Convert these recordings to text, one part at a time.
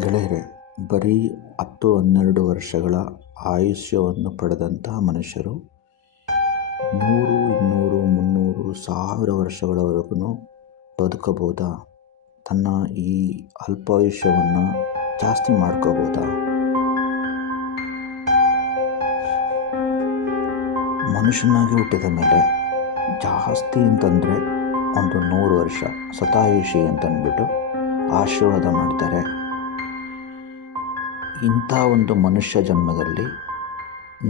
ಗೆಳೆಯರೆ, ಬರೀ 10-12 ವರ್ಷಗಳ ಆಯುಷ್ಯವನ್ನು ಪಡೆದಂತಹ ಮನುಷ್ಯರು 100, 200, 300, 1000 ವರ್ಷಗಳವರೆಗೂ ಬದುಕಬಹುದಾ? ತನ್ನ ಈ ಅಲ್ಪಾಯುಷ್ಯವನ್ನು ಜಾಸ್ತಿ ಮಾಡ್ಕೋಬೋದಾ? ಮನುಷ್ಯನಾಗಿ ಹುಟ್ಟಿದ ಮೇಲೆ ಜಾಸ್ತಿ ಅಂತಂದರೆ ಒಂದು 100 ವರ್ಷ ಶತಾಯುಷಿ ಅಂತಂದ್ಬಿಟ್ಟು ಆಶೀರ್ವಾದ ಮಾಡ್ತಾರೆ. ಇಂಥ ಒಂದು ಮನುಷ್ಯ ಜನ್ಮದಲ್ಲಿ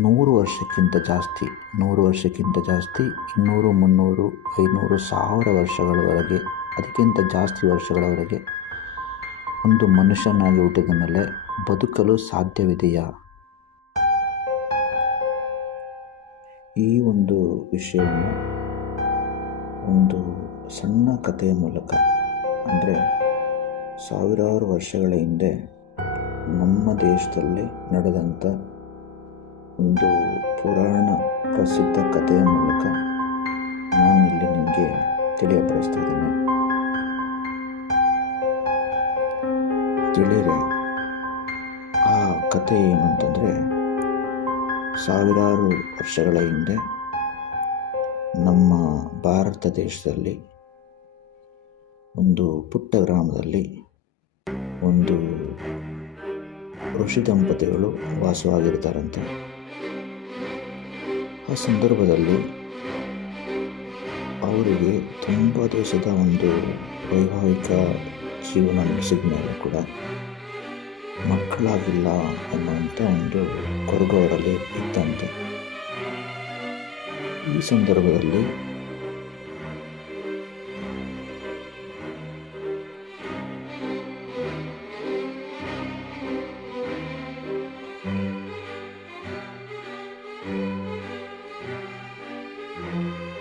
100 ವರ್ಷಕ್ಕಿಂತ ಜಾಸ್ತಿ 200, 300, 500, 1000 ವರ್ಷಗಳವರೆಗೆ, ಅದಕ್ಕಿಂತ ಜಾಸ್ತಿ ವರ್ಷಗಳವರೆಗೆ ಒಂದು ಮನುಷ್ಯನಾಗಿ ಹುಟ್ಟಿದ ಮೇಲೆ ಬದುಕಲು ಸಾಧ್ಯವಿದೆಯಾ? ಈ ಒಂದು ವಿಷಯವನ್ನು ಒಂದು ಸಣ್ಣ ಕಥೆಯ ಮೂಲಕ, ಅಂದರೆ ಸಾವಿರಾರು ವರ್ಷಗಳ ಹಿಂದೆ ನಮ್ಮ ದೇಶದಲ್ಲಿ ನಡೆದಂಥ ಒಂದು ಪುರಾಣ ಪ್ರಸಿದ್ಧ ಕಥೆಯ ಮೂಲಕ ನಾನಿಲ್ಲಿ ನಿಮಗೆ ತಿಳಿಯಪಡಿಸ್ತಾ ಇದ್ದೀನಿ. ತಿಳಿರೆ, ಆ ಕಥೆ ಏನು ಅಂತಂದರೆ, ಸಾವಿರಾರು ವರ್ಷಗಳ ಹಿಂದೆ ನಮ್ಮ ಭಾರತ ದೇಶದಲ್ಲಿ ಒಂದು ಪುಟ್ಟ ಗ್ರಾಮದಲ್ಲಿ ಒಂದು ಋಷಿ ದಂಪತಿಗಳು ವಾಸವಾಗಿರ್ತಾರಂತೆ. ಆ ಸಂದರ್ಭದಲ್ಲಿ ಅವರಿಗೆ ತುಂಬ ದಿವಸದ ಒಂದು ವೈವಾಹಿಕ ಜೀವನ ನಡೆಸಿದ ಮೇಲೆ ಕೂಡ ಮಕ್ಕಳಾಗಿಲ್ಲ ಅನ್ನುವಂಥ ಒಂದು ಕೊರಗು ಅವರಲ್ಲಿ ಇತ್ತಂತೆ. ಈ ಸಂದರ್ಭದಲ್ಲಿ